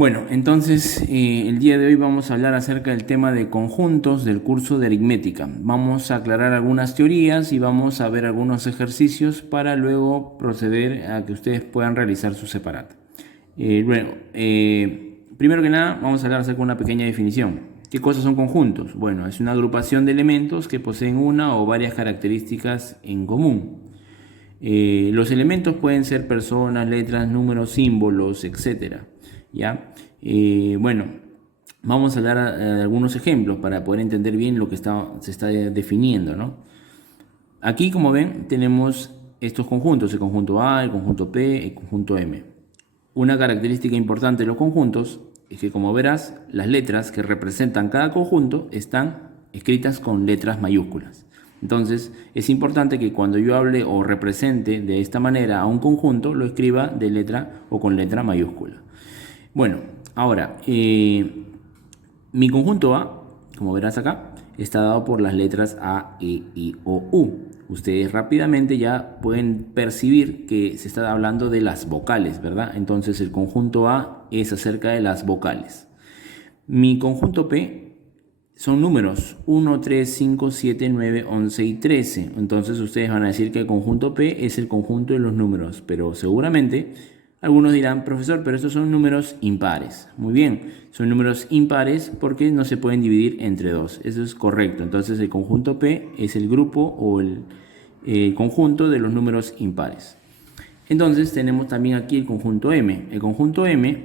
Bueno, entonces el día de hoy vamos a hablar acerca del tema de conjuntos del curso de aritmética. Vamos a aclarar algunas teorías y vamos a ver algunos ejercicios para luego proceder a que ustedes puedan realizar su separata. Primero que nada vamos a hablar acerca de una pequeña definición. ¿Qué cosas son conjuntos? Bueno, es una agrupación de elementos que poseen una o varias características en común. Los elementos pueden ser personas, letras, números, símbolos, etcétera. ¿Ya? Bueno, vamos a dar algunos ejemplos para poder entender bien lo que se está definiendo, ¿no? Aquí, como ven, tenemos estos conjuntos, el conjunto A, el conjunto P, el conjunto M. Una característica importante de los conjuntos es que, como verás, las letras que representan cada conjunto están escritas con letras mayúsculas. Entonces, es importante que cuando yo hable o represente de esta manera a un conjunto, lo escriba de letra o con letra mayúscula. Bueno, ahora, mi conjunto A, como verás acá, está dado por las letras A, E, I, O, U. Ustedes rápidamente ya pueden percibir que se está hablando de las vocales, ¿verdad? Entonces el conjunto A es acerca de las vocales. Mi conjunto P son números 1, 3, 5, 7, 9, 11 y 13. Entonces ustedes van a decir que el conjunto P es el conjunto de los números, pero seguramente algunos dirán, profesor, pero estos son números impares. Muy bien, son números impares porque no se pueden dividir entre dos. Eso es correcto. Entonces el conjunto P es el grupo o el conjunto de los números impares. Entonces tenemos también aquí el conjunto M. El conjunto M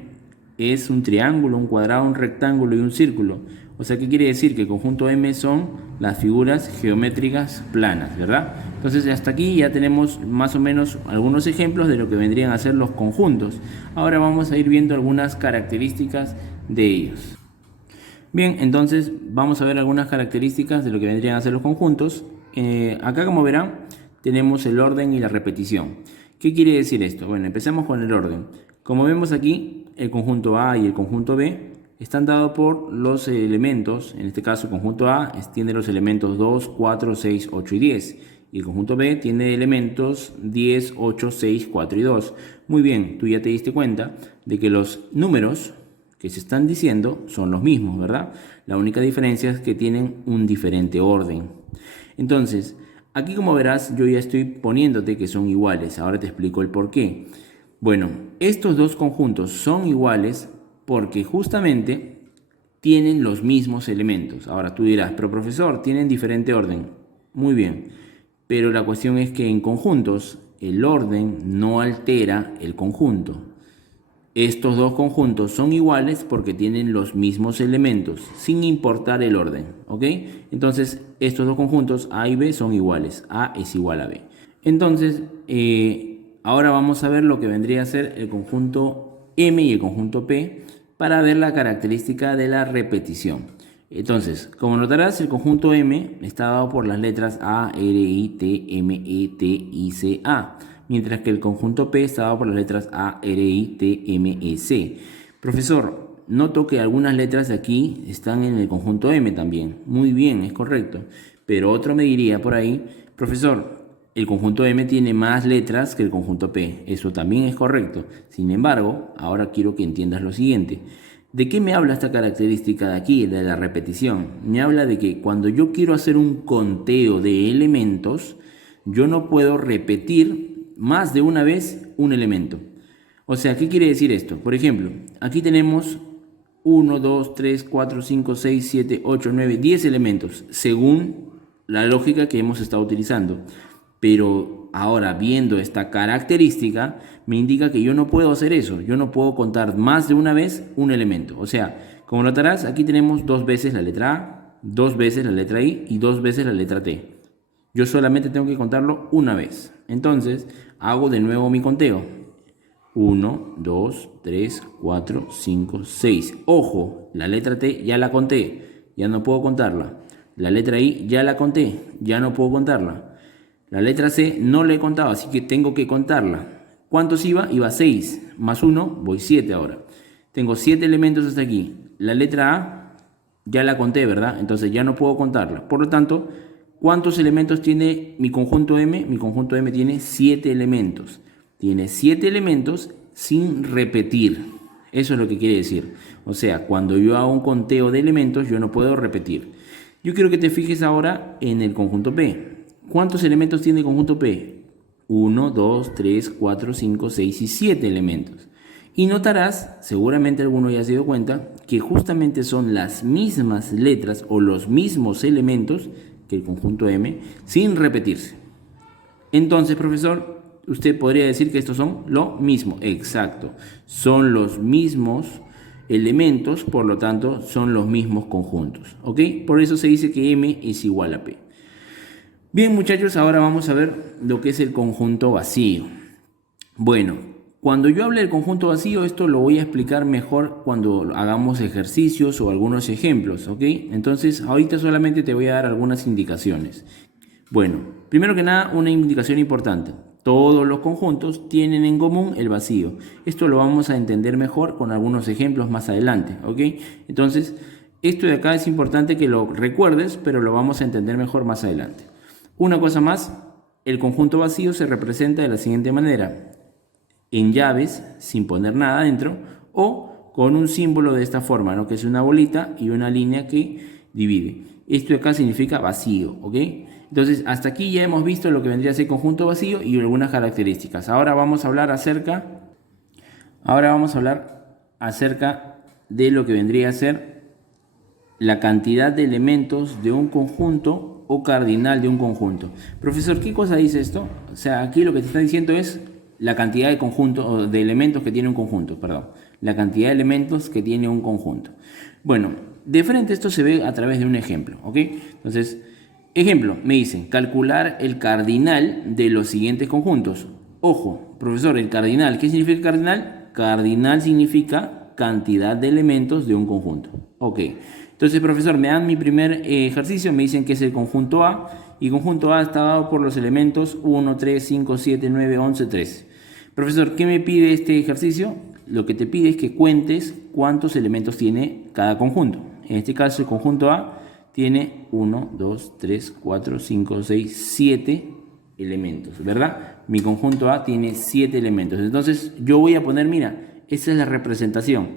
es un triángulo, un cuadrado, un rectángulo y un círculo. O sea, ¿qué quiere decir? Que el conjunto M son las figuras geométricas planas, ¿verdad? Entonces hasta aquí ya tenemos más o menos algunos ejemplos de lo que vendrían a ser los conjuntos. Ahora vamos a ir viendo algunas características de ellos. Bien, entonces vamos a ver algunas características de lo que vendrían a ser los conjuntos. Acá, como verán, tenemos el orden y la repetición. ¿Qué quiere decir esto? Bueno, empecemos con el orden. Como vemos aquí, el conjunto A y el conjunto B están dados por los elementos. En este caso, el conjunto A tiene los elementos 2, 4, 6, 8 y 10. Y el conjunto B tiene elementos 10, 8, 6, 4 y 2. Muy bien, tú ya te diste cuenta de que los números que se están diciendo son los mismos, ¿verdad? La única diferencia es que tienen un diferente orden. Entonces, aquí, como verás, yo ya estoy poniéndote que son iguales. Ahora te explico el por qué. Bueno, estos dos conjuntos son iguales porque justamente tienen los mismos elementos. Ahora tú dirás, pero profesor, tienen diferente orden. Muy bien, pero la cuestión es que en conjuntos el orden no altera el conjunto. Estos dos conjuntos son iguales porque tienen los mismos elementos, sin importar el orden, ¿ok? Entonces, estos dos conjuntos A y B son iguales. A es igual a B. Entonces, ahora vamos a ver lo que vendría a ser el conjunto M y el conjunto P para ver la característica de la repetición. Entonces, como notarás, el conjunto M está dado por las letras A, R, I, T, M, E, T, I, C, A, mientras que el conjunto P está dado por las letras A, R, I, T, M, E, C. Profesor, noto que algunas letras de aquí están en el conjunto M también. Muy bien, es correcto. Pero otro me diría por ahí, profesor, el conjunto M tiene más letras que el conjunto P. Eso también es correcto. Sin embargo, ahora quiero que entiendas lo siguiente. ¿De qué me habla esta característica de aquí, de la repetición? Me habla de que cuando yo quiero hacer un conteo de elementos, yo no puedo repetir más de una vez un elemento. O sea, ¿qué quiere decir esto? Por ejemplo, aquí tenemos 1, 2, 3, 4, 5, 6, 7, 8, 9, 10 elementos, según la lógica que hemos estado utilizando. Pero ahora, viendo esta característica, me indica que yo no puedo hacer eso. Yo no puedo contar más de una vez un elemento. O sea, como notarás, aquí tenemos dos veces la letra A, dos veces la letra I y dos veces la letra T. Yo solamente tengo que contarlo una vez. Entonces, hago de nuevo mi conteo. 1, 2, 3, 4, 5, 6. Ojo, la letra T ya la conté, ya no puedo contarla. La letra I ya la conté, ya no puedo contarla. La letra C no la he contado, así que tengo que contarla. ¿Cuántos iba? Iba 6, más 1, voy 7 ahora. Tengo 7 elementos hasta aquí. La letra A ya la conté, ¿verdad? Entonces ya no puedo contarla. Por lo tanto, ¿cuántos elementos tiene mi conjunto M? Mi conjunto M tiene 7 elementos. Tiene 7 elementos sin repetir. Eso es lo que quiere decir. O sea, cuando yo hago un conteo de elementos, yo no puedo repetir. Yo quiero que te fijes ahora en el conjunto P. ¿Cuántos elementos tiene el conjunto P? 1, 2, 3, 4, 5, 6 y 7 elementos. Y notarás, seguramente alguno ya se dio cuenta, que justamente son las mismas letras o los mismos elementos que el conjunto M sin repetirse. Entonces, profesor, usted podría decir que estos son lo mismo. Exacto. Son los mismos elementos, por lo tanto, son los mismos conjuntos. ¿Ok? Por eso se dice que M es igual a P. Bien, muchachos, ahora vamos a ver lo que es el conjunto vacío. Bueno, cuando yo hable del conjunto vacío, esto lo voy a explicar mejor cuando hagamos ejercicios o algunos ejemplos, ¿ok? Entonces, ahorita solamente te voy a dar algunas indicaciones. Bueno, primero que nada, una indicación importante. Todos los conjuntos tienen en común el vacío. Esto lo vamos a entender mejor con algunos ejemplos más adelante, ¿ok? Entonces, esto de acá es importante que lo recuerdes, pero lo vamos a entender mejor más adelante. Una cosa más, el conjunto vacío se representa de la siguiente manera. En llaves, sin poner nada dentro, o con un símbolo de esta forma, ¿no? Que es una bolita y una línea que divide. Esto de acá significa vacío, ¿ok? Entonces, hasta aquí ya hemos visto lo que vendría a ser conjunto vacío y algunas características. Ahora vamos a hablar acerca de lo que vendría a ser la cantidad de elementos de un conjunto o cardinal de un conjunto. Profesor, ¿qué cosa dice esto? O sea, aquí lo que te está diciendo es la cantidad de conjuntos o de elementos que tiene un conjunto, perdón. La cantidad de elementos que tiene un conjunto. Bueno, de frente esto se ve a través de un ejemplo, ¿ok? Entonces, ejemplo, me dicen calcular el cardinal de los siguientes conjuntos. Ojo, profesor, el cardinal, ¿qué significa cardinal? Cardinal significa cantidad de elementos de un conjunto. Ok, entonces, profesor, me dan mi primer ejercicio, me dicen que es el conjunto A, y conjunto A está dado por los elementos 1, 3, 5, 7, 9, 11, 13. Profesor, ¿qué me pide este ejercicio? Lo que te pide es que cuentes cuántos elementos tiene cada conjunto. En este caso, el conjunto A tiene 1, 2, 3, 4, 5, 6, 7 elementos, ¿verdad? Mi conjunto A tiene 7 elementos. Entonces, yo voy a poner, mira, esa es la representación.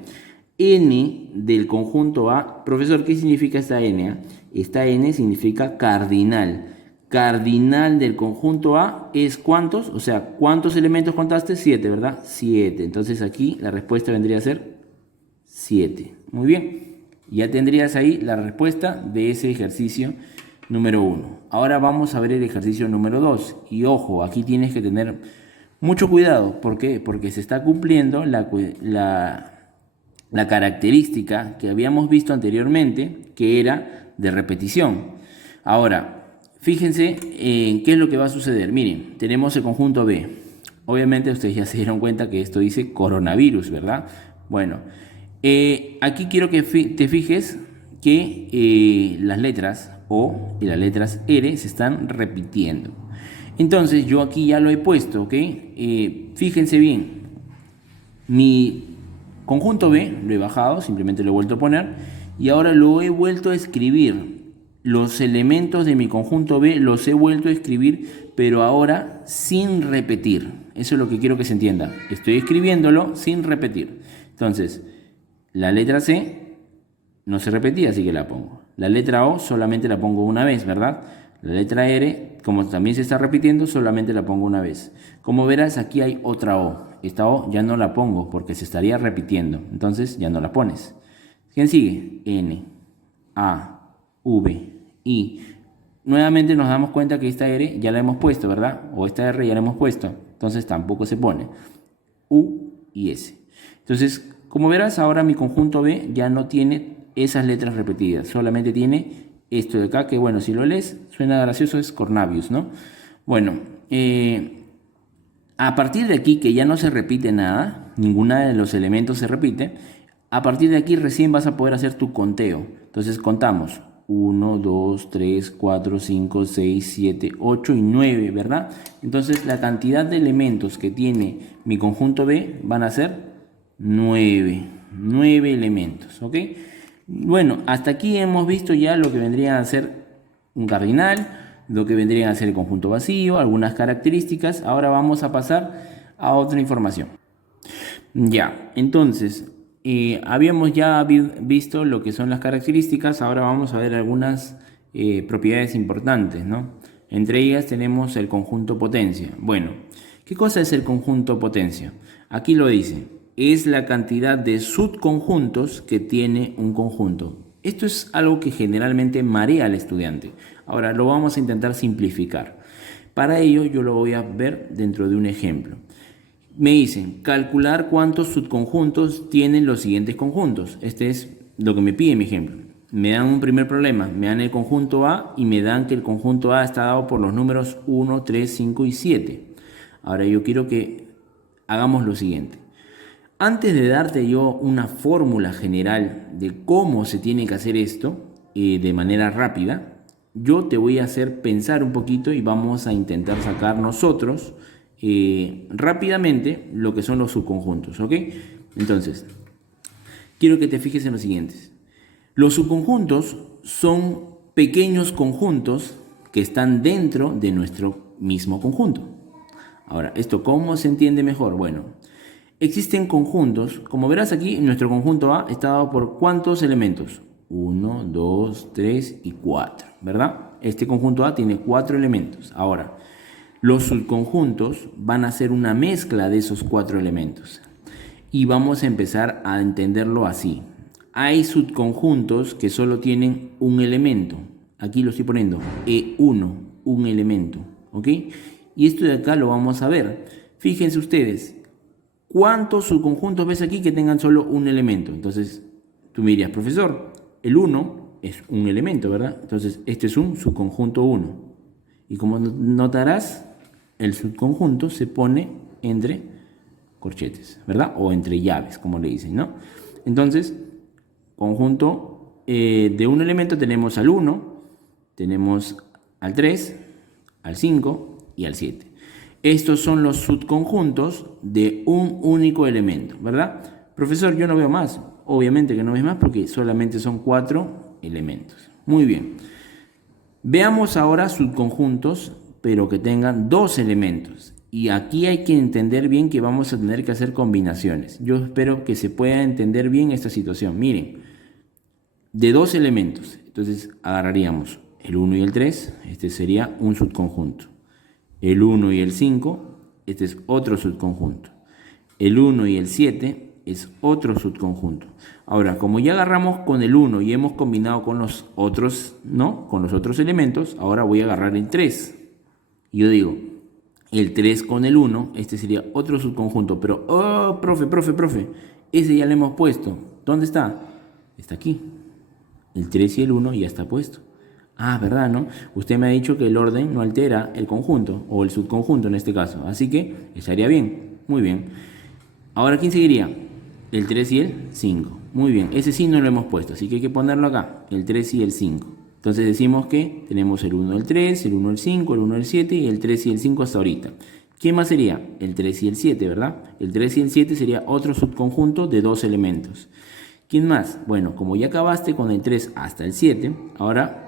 N del conjunto A. Profesor, ¿qué significa esta N? Esta N significa cardinal. Cardinal del conjunto A es ¿cuántos? O sea, ¿cuántos elementos contaste? 7, ¿verdad? 7. Entonces aquí la respuesta vendría a ser 7. Muy bien. Ya tendrías ahí la respuesta de ese ejercicio número 1. Ahora vamos a ver el ejercicio número 2. Y ojo, aquí tienes que tener mucho cuidado. ¿Por qué? Porque se está cumpliendo la característica que habíamos visto anteriormente, que era de repetición. Ahora, fíjense en qué es lo que va a suceder. Miren, tenemos el conjunto B. Obviamente ustedes ya se dieron cuenta que esto dice coronavirus, ¿verdad? Bueno, aquí quiero que te fijes que las letras O y las letras R se están repitiendo. Entonces yo aquí ya lo he puesto, ¿ok? Fíjense bien, mi conjunto B lo he bajado, simplemente lo he vuelto a poner y ahora lo he vuelto a escribir. Los elementos de mi conjunto B los he vuelto a escribir, pero ahora sin repetir. Eso es lo que quiero que se entienda. Estoy escribiéndolo sin repetir. Entonces, la letra C no se repetía, así que la pongo. La letra O solamente la pongo una vez, ¿verdad? La letra R, como también se está repitiendo, solamente la pongo una vez. Como verás, aquí hay otra O. Esta O ya no la pongo porque se estaría repitiendo. Entonces ya no la pones. ¿Quién sigue? N, A, V, I. Nuevamente nos damos cuenta que esta R ya la hemos puesto, ¿verdad? O esta R ya la hemos puesto. Entonces tampoco se pone. U y S. Entonces, como verás, ahora mi conjunto B ya no tiene esas letras repetidas. Solamente tiene esto de acá, que bueno, si lo lees, suena gracioso, es Cornavius, ¿no? Bueno, a partir de aquí, que ya no se repite nada, ninguna de los elementos se repite, a partir de aquí recién vas a poder hacer tu conteo. Entonces contamos 1, 2, 3, 4, 5, 6, 7, 8 y 9, ¿verdad? Entonces la cantidad de elementos que tiene mi conjunto B van a ser 9 elementos, ¿ok? Bueno, hasta aquí hemos visto ya lo que vendría a ser un cardinal, lo que vendría a ser el conjunto vacío, algunas características. Ahora vamos a pasar a otra información. Ya, entonces, Habíamos ya visto lo que son las características, ahora vamos a ver algunas propiedades importantes, ¿no? Entre ellas tenemos el conjunto potencia. Bueno, ¿qué cosa es el conjunto potencia? Aquí lo dice, es la cantidad de subconjuntos que tiene un conjunto. Esto es algo que generalmente marea al estudiante. Ahora lo vamos a intentar simplificar. Para ello yo lo voy a ver dentro de un ejemplo. Me dicen calcular cuántos subconjuntos tienen los siguientes conjuntos. Este es lo que me pide mi ejemplo. Me dan un primer problema, me dan el conjunto A y me dan que el conjunto A está dado por los números 1, 3, 5 y 7. Ahora yo quiero que hagamos lo siguiente. Antes de darte yo una fórmula general de cómo se tiene que hacer esto de manera rápida, yo te voy a hacer pensar un poquito y vamos a intentar sacar nosotros rápidamente lo que son los subconjuntos, ¿ok? Entonces, quiero que te fijes en los siguientes. Los subconjuntos son pequeños conjuntos que están dentro de nuestro mismo conjunto. Ahora, ¿esto cómo se entiende mejor? Bueno, existen conjuntos, como verás aquí, nuestro conjunto A está dado por ¿cuántos elementos? 1, 2, 3 y 4, ¿verdad? Este conjunto A tiene 4 elementos. Ahora, los subconjuntos van a ser una mezcla de esos 4 elementos. Y vamos a empezar a entenderlo así. Hay subconjuntos que solo tienen un elemento. Aquí lo estoy poniendo, E1, un elemento, ¿ok? Y esto de acá lo vamos a ver. Fíjense ustedes, ¿cuántos subconjuntos ves aquí que tengan solo un elemento? Entonces, tú me dirías, profesor, el 1 es un elemento, ¿verdad? Entonces, este es un subconjunto 1. Y como notarás, el subconjunto se pone entre corchetes, ¿verdad? O entre llaves, como le dicen, ¿no? Entonces, conjunto de un elemento tenemos al 1, tenemos al 3, al 5 y al 7. Estos son los subconjuntos de un único elemento, ¿verdad? Profesor, yo no veo más. Obviamente que no ves más porque solamente son 4 elementos. Muy bien. Veamos ahora subconjuntos, pero que tengan 2 elementos. Y aquí hay que entender bien que vamos a tener que hacer combinaciones. Yo espero que se pueda entender bien esta situación. Miren, de 2 elementos. Entonces agarraríamos el 1 y el 3. Este sería un subconjunto. El 1 y el 5. Este es otro subconjunto. El 1 y el 7 es otro subconjunto. Ahora, como ya agarramos con el 1 y hemos combinado con los otros, ¿no? Con los otros elementos, ahora voy a agarrar el 3. Y yo digo, el 3 con el 1, este sería otro subconjunto. Pero, oh, profe, ese ya lo hemos puesto. ¿Dónde está? Está aquí. El 3 y el 1 ya está puesto. Ah, ¿verdad, no? Usted me ha dicho que el orden no altera el conjunto, o el subconjunto en este caso. Así que estaría bien. Muy bien. Ahora, ¿quién seguiría? El 3 y el 5. Muy bien. Ese sí no lo hemos puesto, así que hay que ponerlo acá. El 3 y el 5. Entonces decimos que tenemos el 1 el 3, el 1 el 5, el 1 el 7 y el 3 y el 5 hasta ahorita. ¿Quién más sería? El 3 y el 7, ¿verdad? El 3 y el 7 sería otro subconjunto de 2 elementos. ¿Quién más? Bueno, como ya acabaste con el 3 hasta el 7, ahora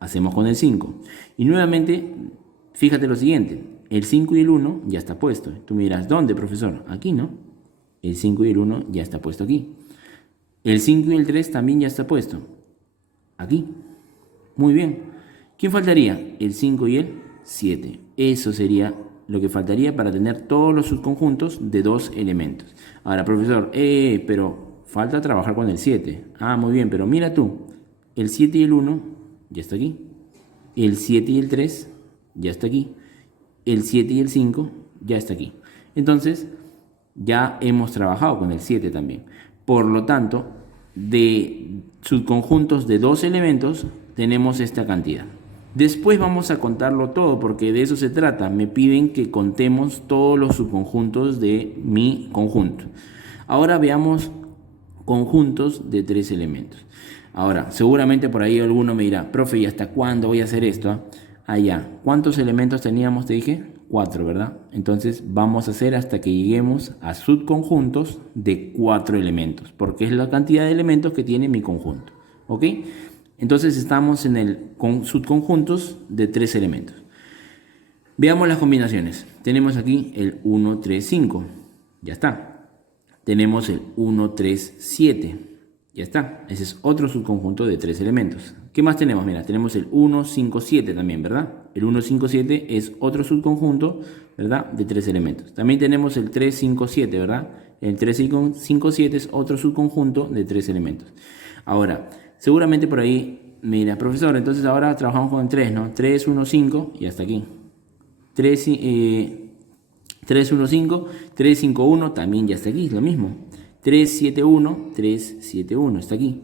hacemos con el 5. Y nuevamente, fíjate lo siguiente. El 5 y el 1 ya está puesto. Tú me dirás, ¿dónde, profesor? Aquí, ¿no? El 5 y el 1 ya está puesto aquí. El 5 y el 3 también ya está puesto. Aquí. Muy bien. ¿Quién faltaría? El 5 y el 7. Eso sería lo que faltaría para tener todos los subconjuntos de 2 elementos. Ahora, profesor, pero falta trabajar con el 7. Ah, muy bien, pero mira tú. El 7 y el 1 ya está aquí. El 7 y el 3 ya está aquí. El 7 y el 5 ya está aquí. Entonces, ya hemos trabajado con el 7 también. Por lo tanto, de subconjuntos de 2 elementos, tenemos esta cantidad. Después vamos a contarlo todo, porque de eso se trata. Me piden que contemos todos los subconjuntos de mi conjunto. Ahora veamos conjuntos de 3 elementos. Ahora, seguramente por ahí alguno me dirá, profe, ¿y hasta cuándo voy a hacer esto? Ya. ¿Cuántos elementos teníamos? Te dije 4, ¿verdad? Entonces vamos a hacer hasta que lleguemos a subconjuntos de 4 elementos, porque es la cantidad de elementos que tiene mi conjunto. ¿Ok? Entonces estamos en el subconjuntos de 3 elementos. Veamos las combinaciones. Tenemos aquí el 1, 3, 5. Ya está. tenemos el 1, 3, 7. Ya está, ese es otro subconjunto de 3 elementos. ¿Qué más tenemos? Mira, tenemos el 1, 5, 7 también, ¿verdad? El 1, 5, 7 es otro subconjunto, ¿verdad? De 3 elementos. También tenemos el 3, 5, 7, ¿verdad? El 3, 5, 7 es otro subconjunto de 3 elementos. Ahora, seguramente por ahí, mira, profesor, entonces ahora trabajamos con el 3, ¿no? 3, 1, 5 y hasta aquí. 3, 1, 5, 3, 5, 1 también ya está aquí, es lo mismo. 3, 7, 1, 3, 7, 1, está aquí.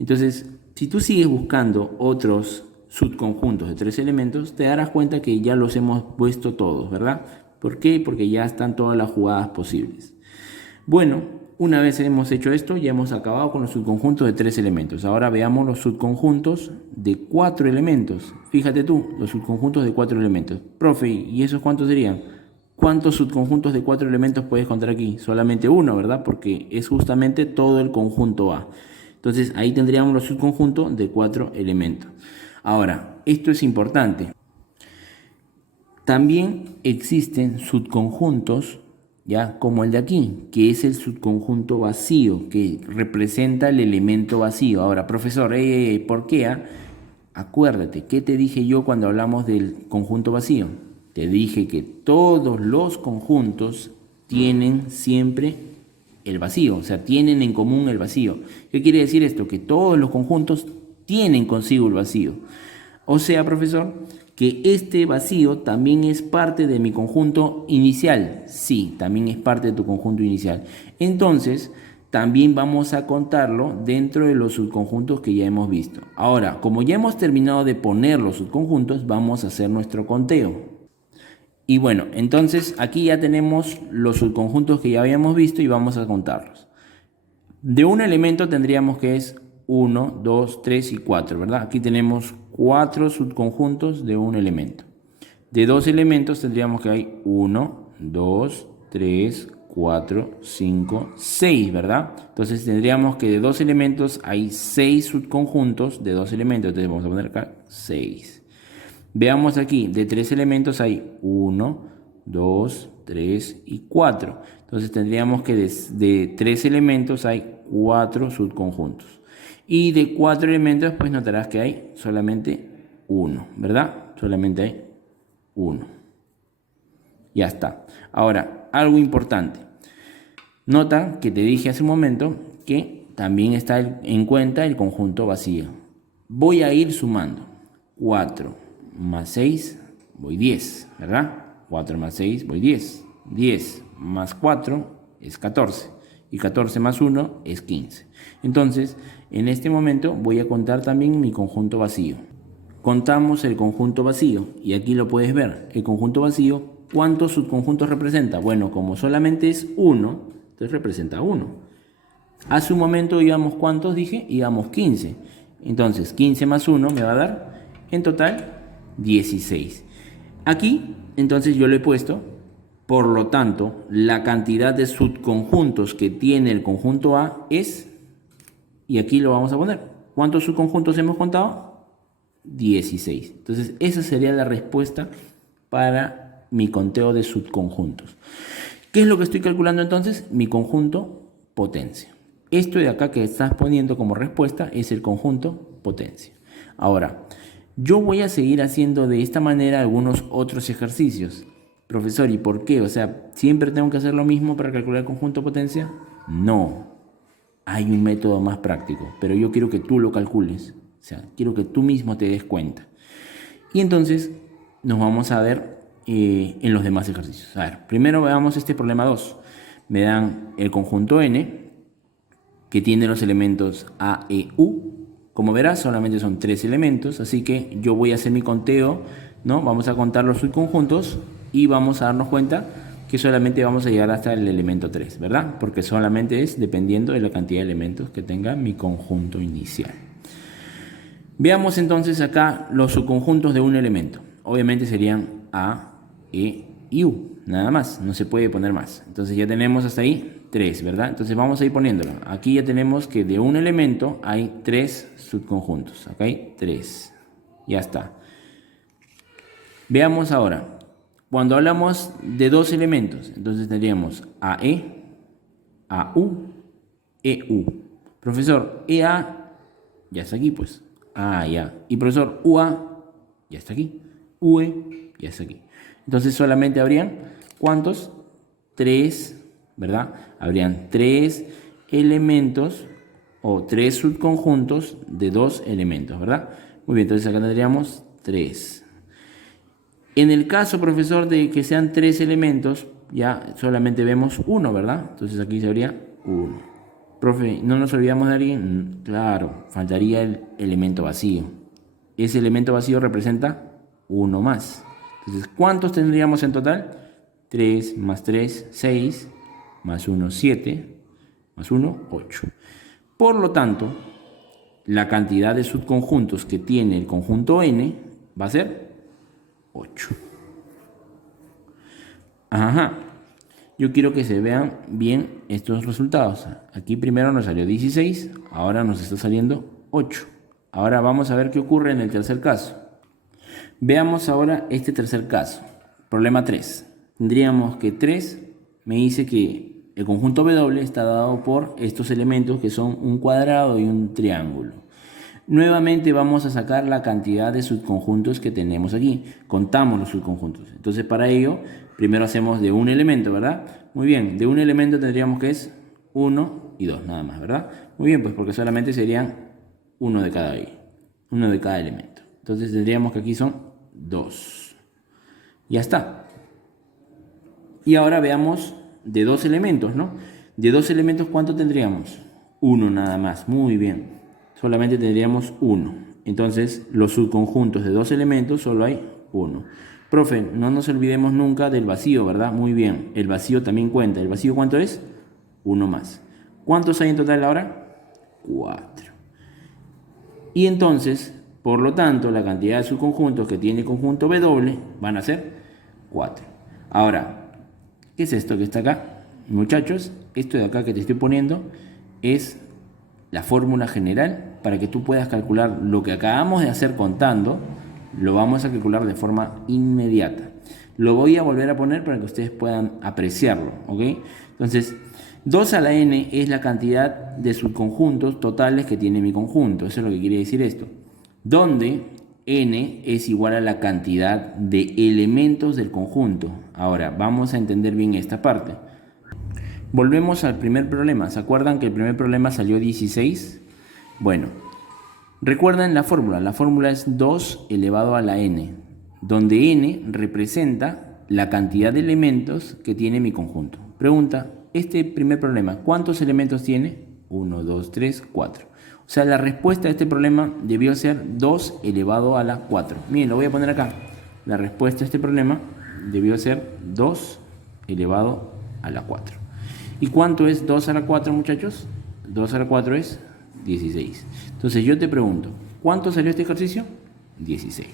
Entonces, si tú sigues buscando otros subconjuntos de 3 elementos, te darás cuenta que ya los hemos puesto todos, ¿verdad? ¿Por qué? Porque ya están todas las jugadas posibles. Bueno, una vez hemos hecho esto, ya hemos acabado con los subconjuntos de 3 elementos. Ahora veamos los subconjuntos de 4 elementos. Fíjate tú, los subconjuntos de 4 elementos. Profe, ¿y esos cuántos serían? ¿Cuántos subconjuntos de 4 elementos puedes contar aquí? Solamente uno, ¿verdad? Porque es justamente todo el conjunto A. Entonces ahí tendríamos los subconjuntos de 4 elementos. Ahora, esto es importante. También existen subconjuntos, ya como el de aquí, que es el subconjunto vacío, que representa el elemento vacío. Ahora, profesor, ¿por qué? Acuérdate, ¿qué te dije yo cuando hablamos del conjunto vacío? Te dije que todos los conjuntos tienen siempre el vacío, o sea, tienen en común el vacío. ¿Qué quiere decir esto? Que todos los conjuntos tienen consigo el vacío. O sea, profesor, que este vacío también es parte de mi conjunto inicial. Sí, también es parte de tu conjunto inicial. Entonces, también vamos a contarlo dentro de los subconjuntos que ya hemos visto. Ahora, como ya hemos terminado de poner los subconjuntos, vamos a hacer nuestro conteo. Y bueno, entonces aquí ya tenemos los subconjuntos que ya habíamos visto y vamos a contarlos. De un elemento tendríamos que es 1, 2, 3 y 4, ¿verdad? Aquí tenemos 4 subconjuntos de un elemento. De dos elementos tendríamos que hay 1, 2, 3, 4, 5, 6, ¿verdad? Entonces tendríamos que de dos elementos hay 6 subconjuntos de dos elementos. Entonces vamos a poner acá 6. Veamos aquí, de 3 elementos hay 1, 2, 3 y 4. Entonces tendríamos que de 3 elementos hay 4 subconjuntos. Y de 4 elementos, pues notarás que hay solamente 1, ¿verdad? Solamente hay 1. Ya está. Ahora, algo importante. Nota que te dije hace un momento que también está en cuenta el conjunto vacío. Voy a ir sumando. 4 más 6, voy 10, ¿verdad? 4 más 6, voy 10. 10 más 4 es 14. Y 14 más 1 es 15. Entonces, en este momento voy a contar también mi conjunto vacío. Contamos el conjunto vacío y aquí lo puedes ver. El conjunto vacío, ¿cuántos subconjuntos representa? Bueno, como solamente es 1, entonces representa 1. Hace un momento íbamos, ¿cuántos dije? Íbamos 15. Entonces, 15 más 1 me va a dar, en total, 16. Aquí, entonces yo lo he puesto, por lo tanto, la cantidad de subconjuntos que tiene el conjunto A es, y aquí lo vamos a poner, ¿cuántos subconjuntos hemos contado? 16. Entonces, esa sería la respuesta para mi conteo de subconjuntos. ¿Qué es lo que estoy calculando entonces? Mi conjunto potencia. Esto de acá que estás poniendo como respuesta es el conjunto potencia. Ahora, yo voy a seguir haciendo de esta manera algunos otros ejercicios. Profesor, ¿y por qué? O sea, ¿siempre tengo que hacer lo mismo para calcular el conjunto potencia? No. Hay un método más práctico, pero yo quiero que tú lo calcules. O sea, quiero que tú mismo te des cuenta. Y entonces nos vamos a ver en los demás ejercicios. A ver, primero veamos este problema 2. Me dan el conjunto n, que tiene los elementos A, E, U. Como verás, solamente son 3 elementos, así que yo voy a hacer mi conteo, ¿no? Vamos a contar los subconjuntos y vamos a darnos cuenta que solamente vamos a llegar hasta el elemento 3, ¿verdad? Porque solamente es dependiendo de la cantidad de elementos que tenga mi conjunto inicial. Veamos entonces acá los subconjuntos de un elemento. Obviamente serían A, E y U, nada más, no se puede poner más. Entonces ya tenemos hasta ahí 3, ¿verdad? Entonces vamos a ir poniéndolo. Aquí ya tenemos que de un elemento hay 3 subconjuntos. Acá hay 3. Ya está. Veamos ahora. Cuando hablamos de dos elementos, entonces tendríamos AE, AU, EU. Profesor, EA ya está aquí, pues. Ah, ya. Y profesor, UA ya está aquí. UE ya está aquí. Entonces solamente habrían, ¿cuántos? 3, ¿verdad? Habrían 3 elementos o 3 subconjuntos de 2 elementos, ¿verdad? Muy bien, entonces acá tendríamos 3. En el caso, profesor, de que sean 3 elementos, ya solamente vemos 1, ¿verdad? Entonces aquí sería 1. Profe, ¿no nos olvidamos de alguien? Claro, faltaría el elemento vacío. Ese elemento vacío representa 1 más. Entonces, ¿cuántos tendríamos en total? 3 más 3, 6, más 1, 7, más 1, 8. Por lo tanto, la cantidad de subconjuntos que tiene el conjunto n va a ser 8. Ajá. Yo quiero que se vean bien estos resultados. Aquí primero nos salió 16, ahora nos está saliendo 8. Ahora vamos a ver qué ocurre en el tercer caso. Veamos ahora este tercer caso. Problema 3. Tendríamos que 3 me dice que el conjunto W está dado por estos elementos que son un cuadrado y un triángulo. Nuevamente vamos a sacar la cantidad de subconjuntos que tenemos aquí. Contamos los subconjuntos. Entonces para ello, primero hacemos de un elemento, ¿verdad? Muy bien, de un elemento tendríamos que es 1 y 2 nada más, ¿verdad? Muy bien, pues porque solamente serían uno de cada elemento. Entonces tendríamos que aquí son 2. Ya está. Y ahora veamos de 2 elementos, ¿no? De 2 elementos, ¿cuánto tendríamos? 1 nada más. Muy bien. Solamente tendríamos 1. Entonces, los subconjuntos de 2 elementos solo hay 1. Profe, no nos olvidemos nunca del vacío, ¿verdad? Muy bien. El vacío también cuenta. ¿El vacío cuánto es? 1 más. ¿Cuántos hay en total ahora? 4. Y entonces, por lo tanto, la cantidad de subconjuntos que tiene el conjunto W van a ser 4. Ahora, ¿qué es esto que está acá? Muchachos, esto de acá que te estoy poniendo es la fórmula general para que tú puedas calcular lo que acabamos de hacer contando, lo vamos a calcular de forma inmediata. Lo voy a volver a poner para que ustedes puedan apreciarlo, ¿ok? Entonces, 2 a la n es la cantidad de subconjuntos totales que tiene mi conjunto. Eso es lo que quiere decir esto. Donde n es igual a la cantidad de elementos del conjunto. Ahora, vamos a entender bien esta parte. Volvemos al primer problema. ¿Se acuerdan que el primer problema salió 16? Bueno, recuerden la fórmula. La fórmula es 2 elevado a la n, donde n representa la cantidad de elementos que tiene mi conjunto. Pregunta, este primer problema, ¿cuántos elementos tiene? 1, 2, 3, 4. O sea, la respuesta a este problema debió ser 2 elevado a la 4. Miren, lo voy a poner acá. La respuesta a este problema debió ser 2 elevado a la 4. ¿Y cuánto es 2 a la 4, muchachos? 2 a la 4 es 16. Entonces yo te pregunto, ¿cuánto salió este ejercicio? 16.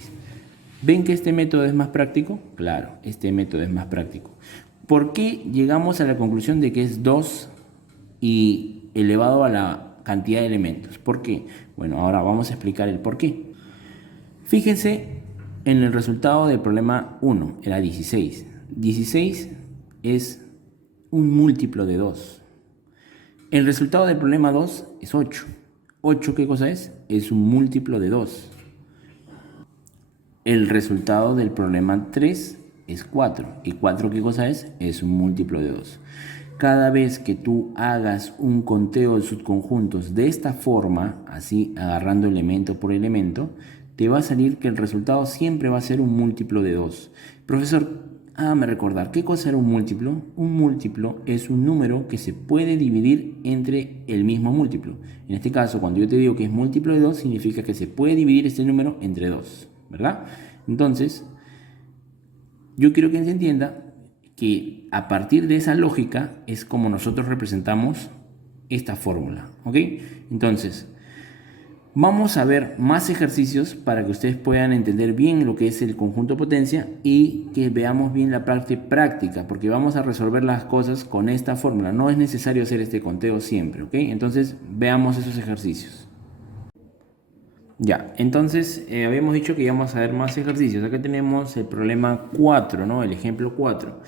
¿Ven que este método es más práctico? Claro, este método es más práctico. ¿Por qué llegamos a la conclusión de que es 2 y elevado a la cantidad de elementos? ¿Por qué? Bueno, ahora vamos a explicar el por qué. Fíjense en el resultado del problema 1, era 16. 16 es un múltiplo de 2. El resultado del problema 2 es 8. 8, ¿qué cosa es? Es un múltiplo de 2. El resultado del problema 3 es 4. ¿Y 4 qué cosa es? Es un múltiplo de 2. Cada vez que tú hagas un conteo de subconjuntos de esta forma, así agarrando elemento por elemento, te va a salir que el resultado siempre va a ser un múltiplo de 2. Profesor, hágame recordar, ¿qué cosa era un múltiplo? Un múltiplo es un número que se puede dividir entre el mismo múltiplo. En este caso, cuando yo te digo que es múltiplo de 2, significa que se puede dividir este número entre 2, ¿verdad? Entonces, yo quiero que se entienda que a partir de esa lógica es como nosotros representamos esta fórmula, ¿ok? Entonces, vamos a ver más ejercicios para que ustedes puedan entender bien lo que es el conjunto potencia y que veamos bien la parte práctica, porque vamos a resolver las cosas con esta fórmula. No es necesario hacer este conteo siempre, ¿ok? Entonces, veamos esos ejercicios. Ya, entonces habíamos dicho que íbamos a ver más ejercicios. Acá tenemos el problema 4, ¿no? El ejemplo 4.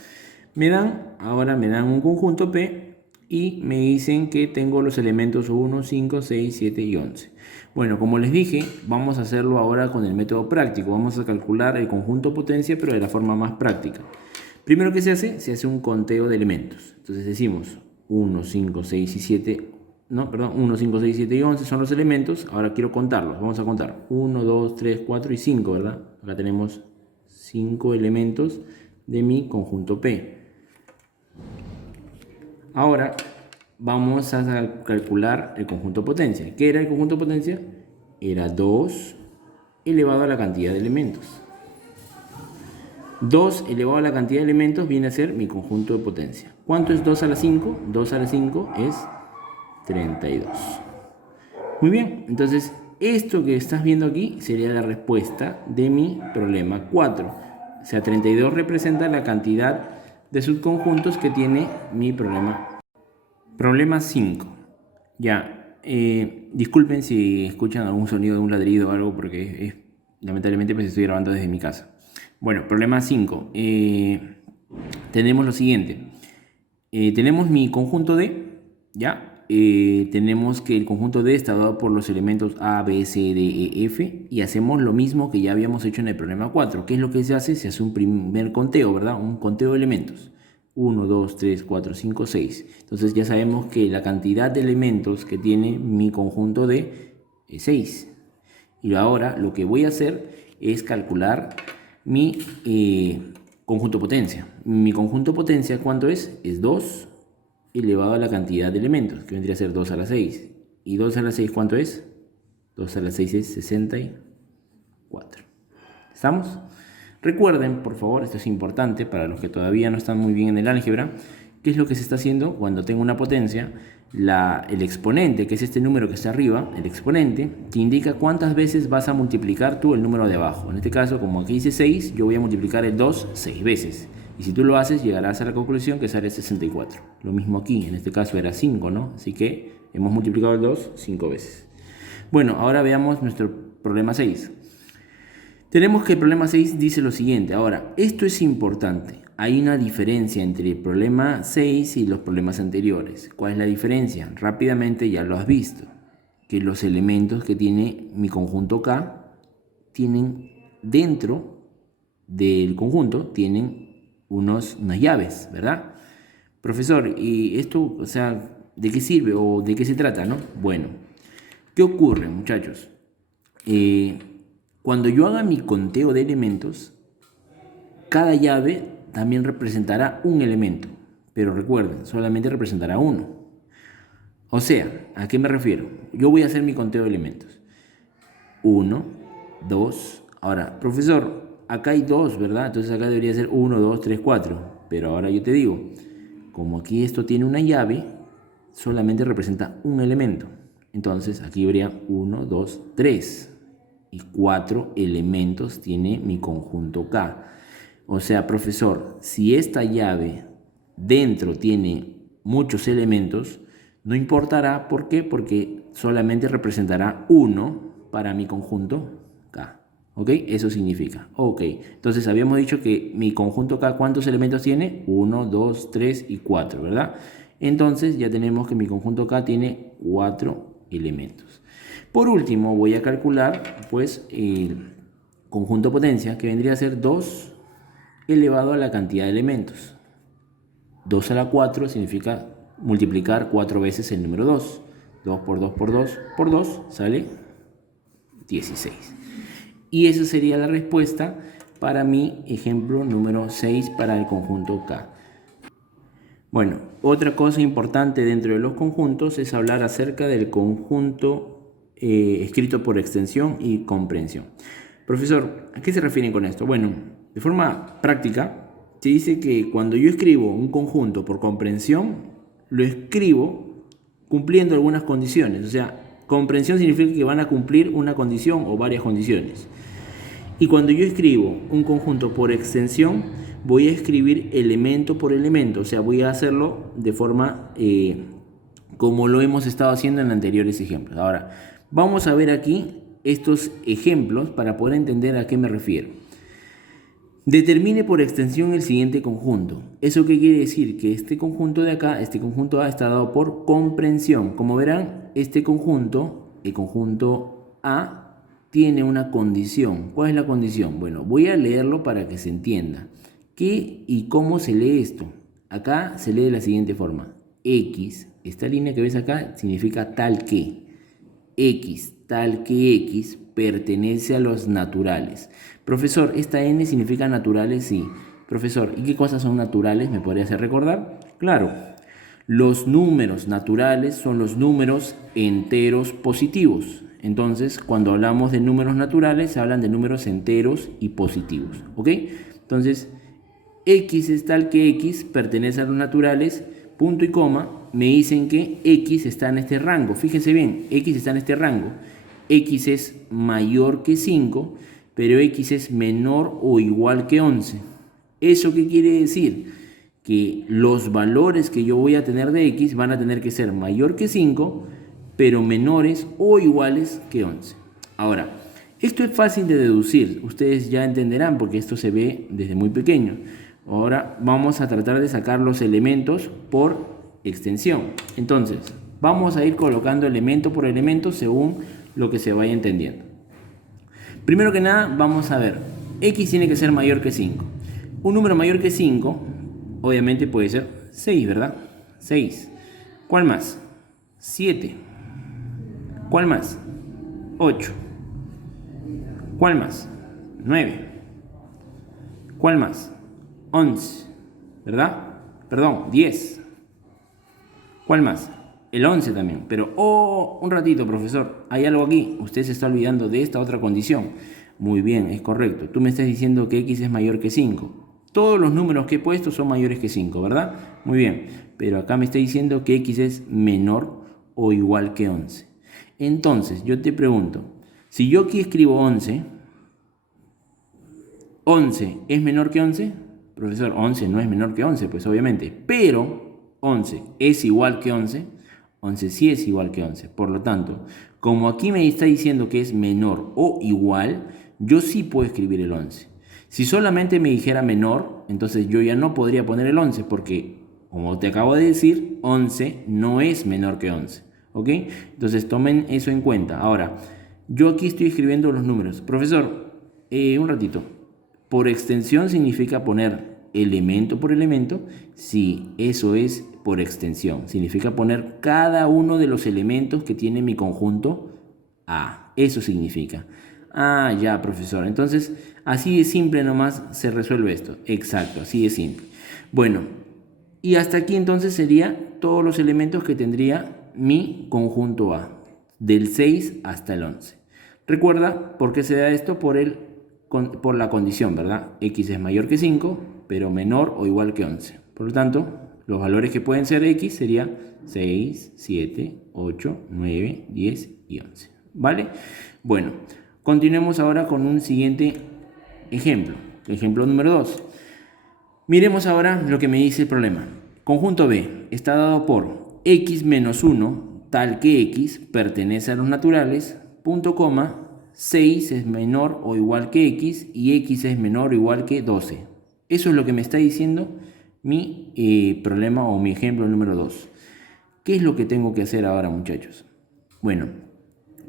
Ahora me dan un conjunto P y me dicen que tengo los elementos 1, 5, 6, 7 y 11. Bueno, como les dije, vamos a hacerlo ahora con el método práctico. Vamos a calcular el conjunto potencia, pero de la forma más práctica. Primero que se hace un conteo de elementos. Entonces decimos 1, 5, 6 y 7. No, perdón, 1, 5, 6, 7 y 11 son los elementos. Ahora quiero contarlos. Vamos a contar 1, 2, 3, 4 y 5, ¿verdad? Acá tenemos 5 elementos de mi conjunto P. Ahora vamos a calcular el conjunto potencia. ¿Qué era el conjunto potencia? Era 2 elevado a la cantidad de elementos. 2 elevado a la cantidad de elementos viene a ser mi conjunto de potencia. ¿Cuánto es 2 a la 5? 2 a la 5 es 32. Muy bien, entonces esto que estás viendo aquí sería la respuesta de mi problema 4. O sea, 32 representa la cantidad de subconjuntos que tiene mi problema. Problema 5. Ya, disculpen si escuchan algún sonido de un ladrido o algo, porque lamentablemente pues estoy grabando desde mi casa. Bueno, problema 5. Tenemos lo siguiente. Tenemos mi conjunto D, ¿ya? Tenemos que el conjunto D está dado por los elementos A, B, C, D, E, F, y hacemos lo mismo que ya habíamos hecho en el problema 4. ¿Qué es lo que se hace? Se hace un primer conteo, ¿verdad? Un conteo de elementos. 1, 2, 3, 4, 5, 6. Entonces ya sabemos que la cantidad de elementos que tiene mi conjunto D es 6. Y ahora lo que voy a hacer es calcular mi conjunto potencia. Mi conjunto potencia, ¿cuánto es? Es 2 elevado a la cantidad de elementos, que vendría a ser 2 a la 6. ¿Y 2 a la 6 cuánto es? 2 a la 6 es 64. ¿Estamos? Recuerden, por favor, esto es importante para los que todavía no están muy bien en el álgebra, ¿qué es lo que se está haciendo cuando tengo una potencia? El exponente, que es este número que está arriba, el exponente, te indica cuántas veces vas a multiplicar tú el número de abajo. En este caso, como aquí dice 6, yo voy a multiplicar el 2 6 veces. Y si tú lo haces, llegarás a la conclusión que sale 64. Lo mismo aquí, en este caso era 5, ¿no? Así que hemos multiplicado el 2 5 veces. Bueno, ahora veamos nuestro problema 6. Tenemos que el problema 6 dice lo siguiente. Ahora, esto es importante. Hay una diferencia entre el problema 6 y los problemas anteriores. ¿Cuál es la diferencia? Rápidamente ya lo has visto. Que los elementos que tiene mi conjunto K tienen dentro del conjunto, tienen unas llaves, ¿verdad? Profesor, ¿y esto, o sea, de qué sirve o de qué se trata, no? Bueno, ¿qué ocurre, muchachos? Cuando yo haga mi conteo de elementos, cada llave también representará un elemento, pero recuerden, solamente representará uno. O sea, ¿a qué me refiero? Yo voy a hacer mi conteo de elementos. 1, 2, ahora, profesor, acá hay 2, ¿verdad? Entonces acá debería ser 1, 2, 3, 4. Pero ahora yo te digo, como aquí esto tiene una llave, solamente representa un elemento. Entonces aquí habría 1, 2, 3. Y 4 elementos tiene mi conjunto K. O sea, profesor, si esta llave dentro tiene muchos elementos, no importará. ¿Por qué? Porque solamente representará uno para mi conjunto K. ¿Ok? Eso significa. Ok. Entonces habíamos dicho que mi conjunto K, ¿cuántos elementos tiene? 1, 2, 3 y 4, ¿verdad? Entonces ya tenemos que mi conjunto K tiene 4 elementos. Por último, voy a calcular pues el conjunto potencia, que vendría a ser 2 elevado a la cantidad de elementos. 2 a la 4 significa multiplicar 4 veces el número 2. 2 por 2 por 2 por 2 sale 16. Y esa sería la respuesta para mi ejemplo número 6 para el conjunto K. Bueno, otra cosa importante dentro de los conjuntos es hablar acerca del conjunto escrito por extensión y comprensión. Profesor, ¿a qué se refieren con esto? Bueno, de forma práctica, se dice que cuando yo escribo un conjunto por comprensión, lo escribo cumpliendo algunas condiciones. O sea, comprensión significa que van a cumplir una condición o varias condiciones. Y cuando yo escribo un conjunto por extensión, voy a escribir elemento por elemento. O sea, voy a hacerlo de forma como lo hemos estado haciendo en anteriores ejemplos. Ahora, vamos a ver aquí estos ejemplos para poder entender a qué me refiero. Determine por extensión el siguiente conjunto. ¿Eso qué quiere decir? Que este conjunto de acá, este conjunto A, está dado por comprensión. Como verán, este conjunto, el conjunto A, tiene una condición. ¿Cuál es la condición? Bueno, voy a leerlo para que se entienda. ¿Qué y cómo se lee esto? Acá se lee de la siguiente forma. X, esta línea que ves acá, significa tal que. X, tal que X, pertenece a los naturales. Profesor, esta N significa naturales, sí. Profesor, ¿y qué cosas son naturales? ¿Me podría hacer recordar? Claro, los números naturales son los números enteros positivos. Entonces, cuando hablamos de números naturales, se hablan de números enteros y positivos. ¿Ok? Entonces, X es tal que X pertenece a los naturales, punto y coma, me dicen que X está en este rango. Fíjense bien, X está en este rango. X es mayor que 5, pero X es menor o igual que 11. ¿Eso qué quiere decir? Que los valores que yo voy a tener de X van a tener que ser mayor que 5, pero menores o iguales que 11. Ahora, esto es fácil de deducir. Ustedes ya entenderán porque esto se ve desde muy pequeño. Ahora vamos a tratar de sacar los elementos por extensión. Entonces, vamos a ir colocando elemento por elemento según lo que se vaya entendiendo. Primero que nada, vamos a ver. X tiene que ser mayor que 5. Un número mayor que 5, obviamente puede ser 6, ¿verdad? 6. ¿Cuál más? 7. ¿Cuál más? 8. ¿Cuál más? 9. ¿Cuál más? 11, ¿verdad? Perdón, 10. ¿Cuál más? El 11 también. Pero, un ratito, profesor, hay algo aquí. Usted se está olvidando de esta otra condición. Muy bien, es correcto. Tú me estás diciendo que X es mayor que 5. Todos los números que he puesto son mayores que 5, ¿verdad? Muy bien. Pero acá me está diciendo que X es menor o igual que 11. Entonces, yo te pregunto, si yo aquí escribo 11, ¿11 es menor que 11? Profesor, 11 no es menor que 11, pues obviamente. Pero 11 es igual que 11. 11 sí es igual que 11. Por lo tanto, como aquí me está diciendo que es menor o igual, yo sí puedo escribir el 11. Si solamente me dijera menor, entonces yo ya no podría poner el 11 porque, como te acabo de decir, 11 no es menor que 11. ¿Ok? Entonces tomen eso en cuenta. Ahora, yo aquí estoy escribiendo los números. Profesor, un ratito. Por extensión significa poner elemento por elemento. Sí, eso es por extensión. Significa poner cada uno de los elementos que tiene mi conjunto A. Eso significa. Ah, ya, profesor. Entonces, así de simple nomás se resuelve esto. Exacto, así de simple. Bueno, y hasta aquí entonces serían todos los elementos que tendría mi conjunto A, del 6 hasta el 11. Recuerda por qué se da esto, por la condición, ¿verdad? X es mayor que 5, pero menor o igual que 11. Por lo tanto, los valores que pueden ser X serían 6, 7, 8, 9, 10 y 11. ¿Vale? Bueno, continuemos ahora con un siguiente ejemplo. Ejemplo número 2. Miremos ahora lo que me dice el problema. Conjunto B está dado por X menos 1, tal que X pertenece a los naturales, punto coma, 6 es menor o igual que X y X es menor o igual que 12. Eso es lo que me está diciendo mi problema o mi ejemplo número 2. ¿Qué es lo que tengo que hacer ahora, muchachos? Bueno,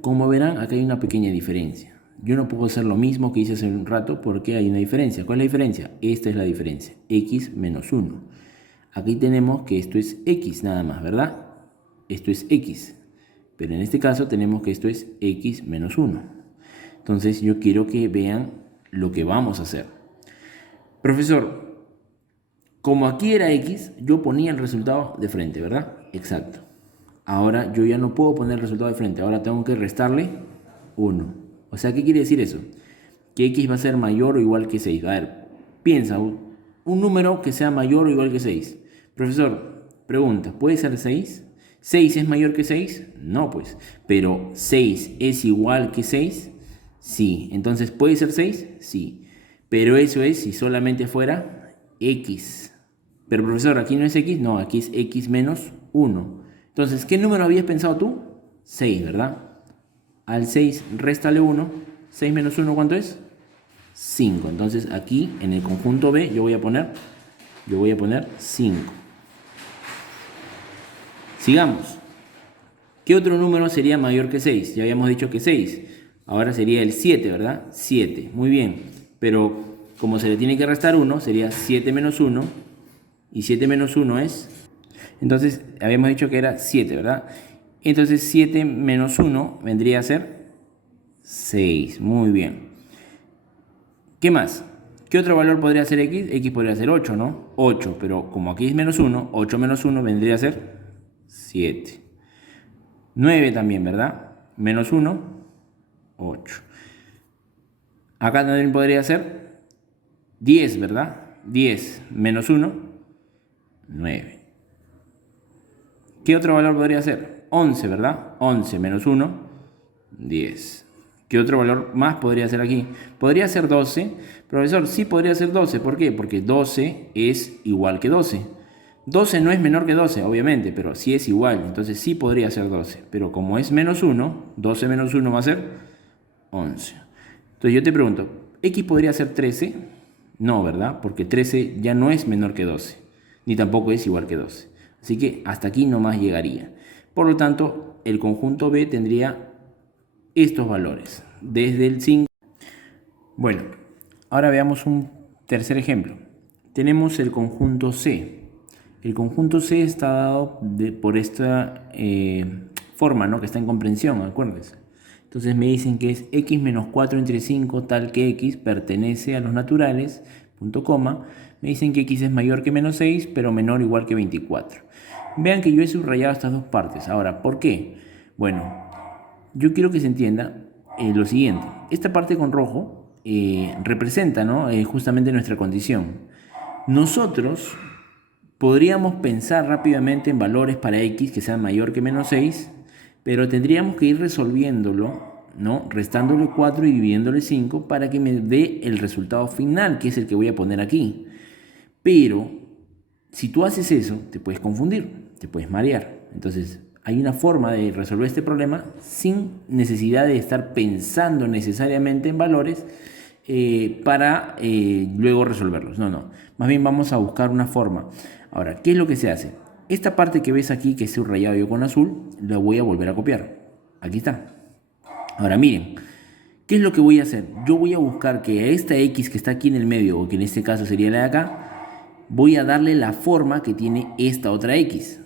como verán, acá hay una pequeña diferencia. Yo no puedo hacer lo mismo que hice hace un rato porque hay una diferencia. ¿Cuál es la diferencia? Esta es la diferencia. X menos 1. Aquí tenemos que esto es X nada más, ¿verdad? Esto es X. Pero en este caso tenemos que esto es X menos 1. Entonces yo quiero que vean lo que vamos a hacer. Profesor, como aquí era X, yo ponía el resultado de frente, ¿verdad? Exacto. Ahora yo ya no puedo poner el resultado de frente. Ahora tengo que restarle 1. O sea, ¿qué quiere decir eso? Que X va a ser mayor o igual que 6. A ver, piensa, un número que sea mayor o igual que 6. Profesor, pregunta, ¿puede ser 6? ¿6 es mayor que 6? No, pues. Pero 6 es igual que 6? Sí. Entonces, ¿puede ser 6? Sí. Pero eso es si solamente fuera X. Pero profesor, aquí no es X, no, aquí es X menos 1. Entonces, ¿qué número habías pensado tú? 6, ¿verdad? Al 6, réstale 1. 6 menos 1, ¿cuánto es? 5. Entonces aquí en el conjunto B yo voy a poner 5. Sigamos. ¿Qué otro número sería mayor que 6? Ya habíamos dicho que 6. Ahora sería el 7, ¿verdad? 7. Muy bien. Pero como se le tiene que restar 1, sería 7 menos 1. Y 7 menos 1 es... Entonces habíamos dicho que era 7, ¿verdad? Entonces 7 menos 1 vendría a ser 6. Muy bien. ¿Qué más? ¿Qué otro valor podría ser x? X podría ser 8, ¿no? 8, pero como aquí es menos 1, 8 menos 1 vendría a ser 7. 9 también, ¿verdad? Menos 1, 8. Acá también podría ser 10, ¿verdad? 10 menos 1, 9. ¿Qué otro valor podría ser? 11, ¿verdad? 11 menos 1, 10. ¿Qué otro valor más podría ser aquí? Podría ser 12. Profesor, sí podría ser 12. ¿Por qué? Porque 12 es igual que 12. 12 no es menor que 12, obviamente, pero sí es igual. Entonces sí podría ser 12. Pero como es menos 1, 12 menos 1 va a ser 11. Entonces yo te pregunto, ¿x podría ser 13? No, ¿verdad? Porque 13 ya no es menor que 12. Ni tampoco es igual que 12. Así que hasta aquí nomás llegaría. Por lo tanto, el conjunto B tendría estos valores, desde el 5. Bueno, ahora veamos un tercer ejemplo. Tenemos el conjunto C. El conjunto C está dado por esta forma, ¿no? Que está en comprensión, acuérdense. Entonces me dicen que es x menos 4 entre 5 tal que x pertenece a los naturales, punto coma. Me dicen que x es mayor que menos 6, pero menor o igual que 24. Vean que yo he subrayado estas dos partes. Ahora, ¿por qué? Bueno, yo quiero que se entienda lo siguiente. Esta parte con rojo representa, ¿no? Justamente nuestra condición. Nosotros podríamos pensar rápidamente en valores para x que sean mayor que menos 6, pero tendríamos que ir resolviéndolo, ¿no? Restándole 4 y dividiéndole 5 para que me dé el resultado final, que es el que voy a poner aquí. Pero si tú haces eso, te puedes confundir, te puedes marear. Entonces, hay una forma de resolver este problema sin necesidad de estar pensando necesariamente en valores para luego resolverlos. No. Más bien vamos a buscar una forma. Ahora, ¿qué es lo que se hace? Esta parte que ves aquí, que es subrayado yo con azul, la voy a volver a copiar. Aquí está. Ahora miren, ¿qué es lo que voy a hacer? Yo voy a buscar que a esta x que está aquí en el medio, o que en este caso sería la de acá, voy a darle la forma que tiene esta otra x.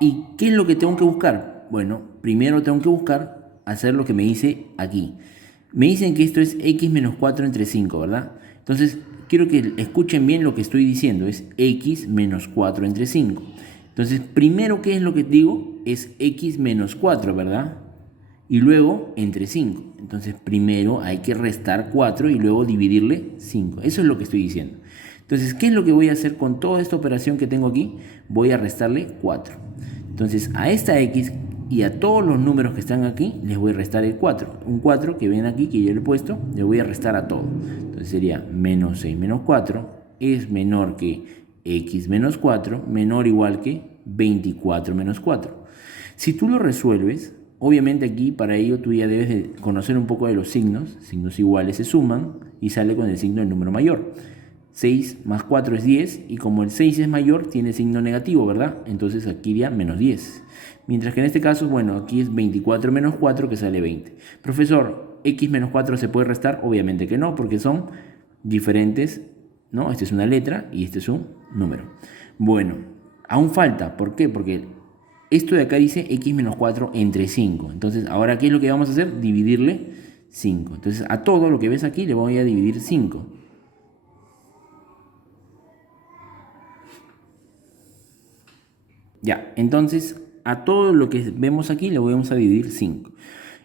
¿Y qué es lo que tengo que buscar? Bueno, primero tengo que buscar hacer lo que me dice aquí. Me dicen que esto es x menos 4 entre 5, ¿verdad? Entonces, quiero que escuchen bien lo que estoy diciendo. Es x menos 4 entre 5. Entonces, primero, ¿qué es lo que digo? Es x menos 4, ¿verdad? Y luego entre 5. Entonces, primero hay que restar 4 y luego dividirle 5. Eso es lo que estoy diciendo. Entonces, ¿qué es lo que voy a hacer con toda esta operación que tengo aquí? Voy a restarle 4. Entonces, a esta x y a todos los números que están aquí, les voy a restar el 4. Un 4 que ven aquí, que yo le he puesto, le voy a restar a todo. Entonces sería menos 6 menos 4 es menor que x menos 4, menor o igual que 24 menos 4. Si tú lo resuelves, obviamente aquí para ello tú ya debes de conocer un poco de los signos. Signos iguales se suman y sale con el signo del número mayor. 6 más 4 es 10 y como el 6 es mayor tiene signo negativo, ¿verdad? Entonces aquí iría menos 10. Mientras que en este caso, bueno, aquí es 24 menos 4 que sale 20. Profesor, ¿x menos 4 se puede restar? Obviamente que no, porque son diferentes, ¿no? Esta es una letra y este es un número. Bueno, aún falta. ¿Por qué? Porque esto de acá dice x menos 4 entre 5. Entonces, ahora, ¿qué es lo que vamos a hacer? Dividirle 5. Entonces, a todo lo que ves aquí le voy a dividir 5. Ya, entonces a todo lo que vemos aquí le vamos a dividir 5.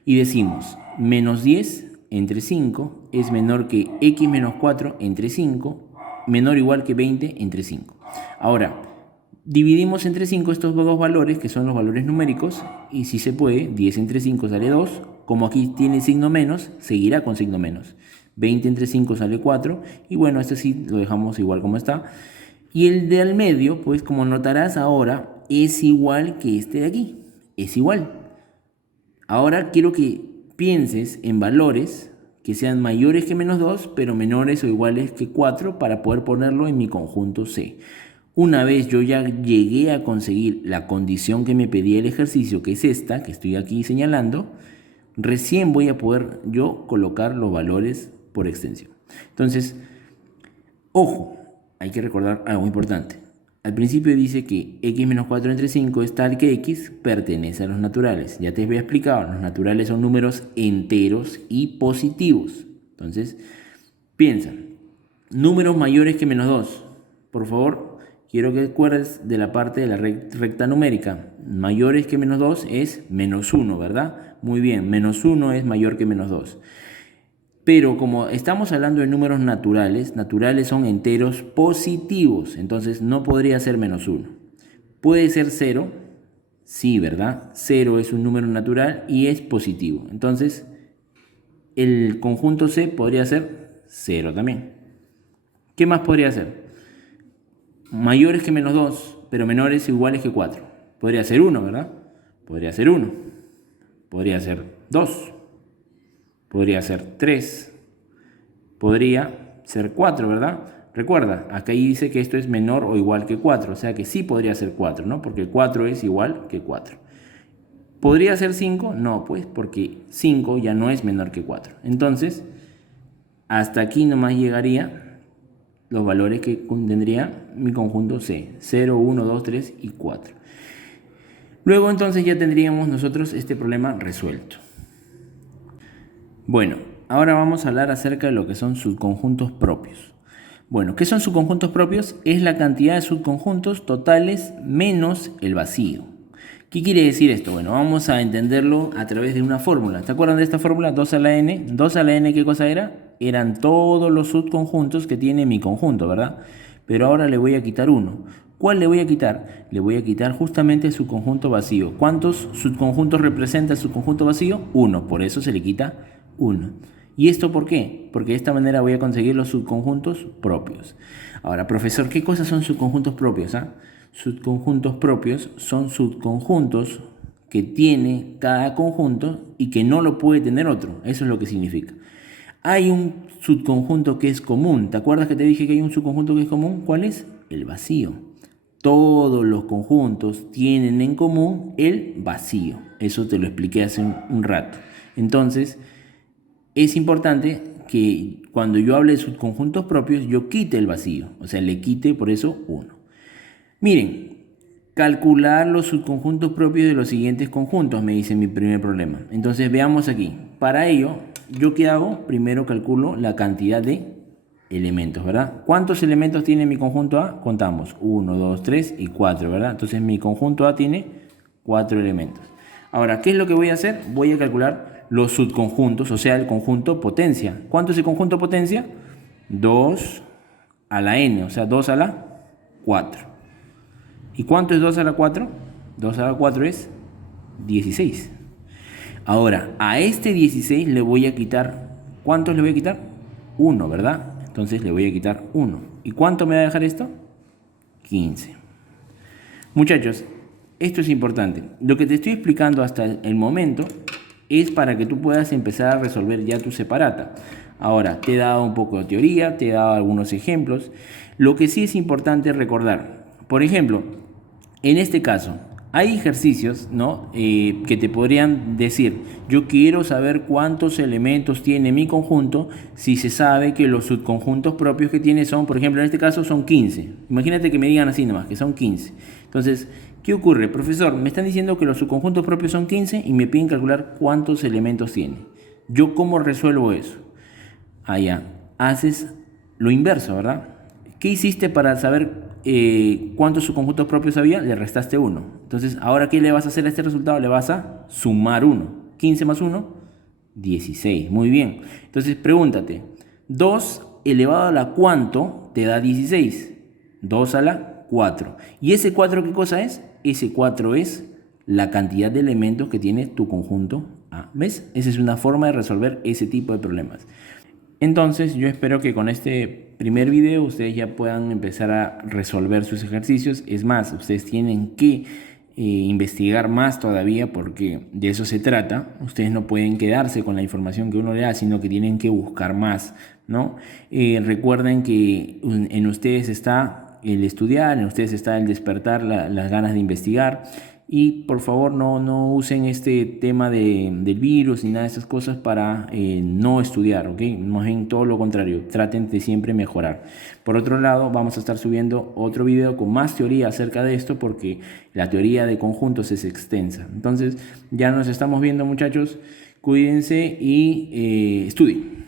Y decimos, menos 10 entre 5 es menor que x menos 4 entre 5, menor o igual que 20 entre 5. Ahora, dividimos entre 5 estos dos valores, que son los valores numéricos, y si se puede, 10 entre 5 sale 2. Como aquí tiene signo menos, seguirá con signo menos. 20 entre 5 sale 4, y bueno, este sí lo dejamos igual como está. Y el de al medio, pues como notarás ahora, es igual que este de aquí. Es igual. Ahora quiero que pienses en valores que sean mayores que menos 2, pero menores o iguales que 4 para poder ponerlo en mi conjunto C. Una vez yo ya llegué a conseguir la condición que me pedía el ejercicio, que es esta, que estoy aquí señalando, recién voy a poder yo colocar los valores por extensión. Entonces, ojo, hay que recordar algo importante. Al principio dice que x menos 4 entre 5 es tal que x pertenece a los naturales. Ya te había explicado, los naturales son números enteros y positivos. Entonces, piensa, números mayores que menos 2. Por favor, quiero que recuerdes de la parte de la recta numérica. Mayores que menos 2 es menos 1, ¿verdad? Muy bien, menos 1 es mayor que menos 2. Pero como estamos hablando de números naturales, naturales son enteros positivos, entonces no podría ser menos 1. ¿Puede ser 0? Sí, ¿verdad? 0 es un número natural y es positivo. Entonces, el conjunto C podría ser 0 también. ¿Qué más podría ser? Mayores que menos 2, pero menores o iguales que 4. Podría ser 1, ¿verdad? Podría ser 1. Podría ser 2. Podría ser 3, podría ser 4, ¿verdad? Recuerda, acá dice que esto es menor o igual que 4, o sea que sí podría ser 4, ¿no? Porque 4 es igual que 4. ¿Podría ser 5? No, pues, porque 5 ya no es menor que 4. Entonces, hasta aquí nomás llegaría los valores que tendría mi conjunto C, 0, 1, 2, 3 y 4. Luego entonces ya tendríamos nosotros este problema resuelto. Bueno, ahora vamos a hablar acerca de lo que son subconjuntos propios. Bueno, ¿qué son subconjuntos propios? Es la cantidad de subconjuntos totales menos el vacío. ¿Qué quiere decir esto? Bueno, vamos a entenderlo a través de una fórmula. ¿Te acuerdan de esta fórmula? 2 a la n. 2 a la n, ¿qué cosa era? Eran todos los subconjuntos que tiene mi conjunto, ¿verdad? Pero ahora le voy a quitar uno. ¿Cuál le voy a quitar? Le voy a quitar justamente el subconjunto vacío. ¿Cuántos subconjuntos representa el subconjunto vacío? 1, por eso se le quita 1. ¿Y esto por qué? Porque de esta manera voy a conseguir los subconjuntos propios. Ahora, profesor, ¿qué cosas son subconjuntos propios? Subconjuntos propios son subconjuntos que tiene cada conjunto y que no lo puede tener otro. Eso es lo que significa. Hay un subconjunto que es común. ¿Te acuerdas que te dije que hay un subconjunto que es común? ¿Cuál es? El vacío. Todos los conjuntos tienen en común el vacío. Eso te lo expliqué hace un rato. Entonces, es importante que cuando yo hable de subconjuntos propios, yo quite el vacío. O sea, le quite por eso 1. Miren, calcular los subconjuntos propios de los siguientes conjuntos, me dice mi primer problema. Entonces, veamos aquí. Para ello, ¿yo qué hago? Primero calculo la cantidad de elementos, ¿verdad? ¿Cuántos elementos tiene mi conjunto A? Contamos. 1, 2, 3 y 4, ¿verdad? Entonces, mi conjunto A tiene 4 elementos. Ahora, ¿qué es lo que voy a hacer? Voy a calcular los subconjuntos, o sea, el conjunto potencia. ¿Cuánto es el conjunto potencia? 2 a la n, o sea, 2 a la 4. ¿Y cuánto es 2 a la 4? 2 a la 4 es 16. Ahora, a este 16 le voy a quitar, ¿cuántos le voy a quitar? 1, ¿verdad? Entonces le voy a quitar 1. ¿Y cuánto me va a dejar esto? 15. Muchachos, esto es importante. Lo que te estoy explicando hasta el momento es para que tú puedas empezar a resolver ya tu separata. Ahora, te he dado un poco de teoría, te he dado algunos ejemplos. Lo que sí es importante recordar, por ejemplo, en este caso, hay ejercicios, ¿no? Que te podrían decir, yo quiero saber cuántos elementos tiene mi conjunto si se sabe que los subconjuntos propios que tiene son, por ejemplo, en este caso son 15. Imagínate que me digan así nomás, que son 15. Entonces, ¿qué ocurre? Profesor, me están diciendo que los subconjuntos propios son 15 y me piden calcular cuántos elementos tiene. ¿Yo cómo resuelvo eso? Allá, haces lo inverso, ¿verdad? ¿Qué hiciste para saber cuántos subconjuntos propios había? Le restaste 1. Entonces, ¿ahora qué le vas a hacer a este resultado? Le vas a sumar 1. 15 más 1, 16. Muy bien. Entonces, pregúntate, 2 elevado a la cuánto te da 16. 2 a la 4. ¿Y ese 4 qué cosa es? Ese 4 es la cantidad de elementos que tiene tu conjunto A. ¿Ves? Esa es una forma de resolver ese tipo de problemas. Entonces, yo espero que con este primer video ustedes ya puedan empezar a resolver sus ejercicios. Es más, ustedes tienen que investigar más todavía, porque de eso se trata. Ustedes no pueden quedarse con la información que uno le da, sino que tienen que buscar más, ¿no? Recuerden que en ustedes está el estudiar, en ustedes está el despertar las ganas de investigar. Y por favor no usen este tema del virus ni nada de esas cosas para no estudiar, ¿ok? Más bien todo lo contrario, traten de siempre mejorar. Por otro lado, vamos a estar subiendo otro video con más teoría acerca de esto, porque la teoría de conjuntos es extensa. Entonces ya nos estamos viendo, muchachos, cuídense y estudien.